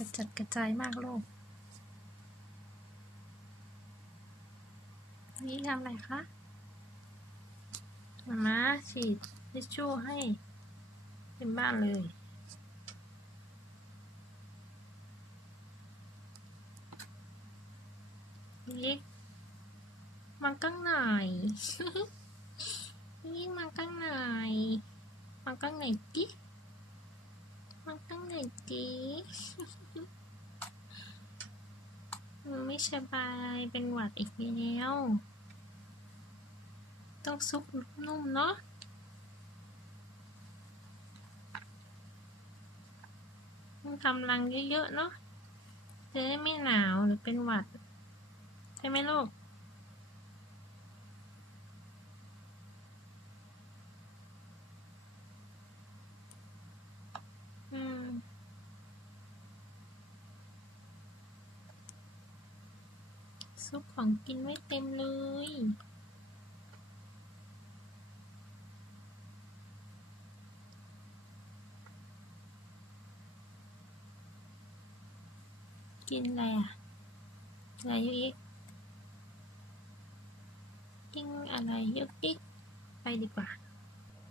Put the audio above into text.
ระจัดกระจายมากโลก นี่ทำอะไรคะมามาฉีดทิชชู่ให้เต็มบ้านเลยยิกมันก็หน่อยยิกมันก็หน่อยมันก็หน่อยจิมันก็ อยจิมันไม่สบายเป็นหวัดอีกแล้ว ต้องซุปนุ่มเนาะต้องทำรังเยอะๆเนาะจะได้ไม่หนาวหรือเป็นหวัด ใช่ไหมลูก อืม ซุปของกินไว้เต็มเลย กินอะไรอะอะไรยุกยิกกินอะไรยุกยิกไปดีกว่า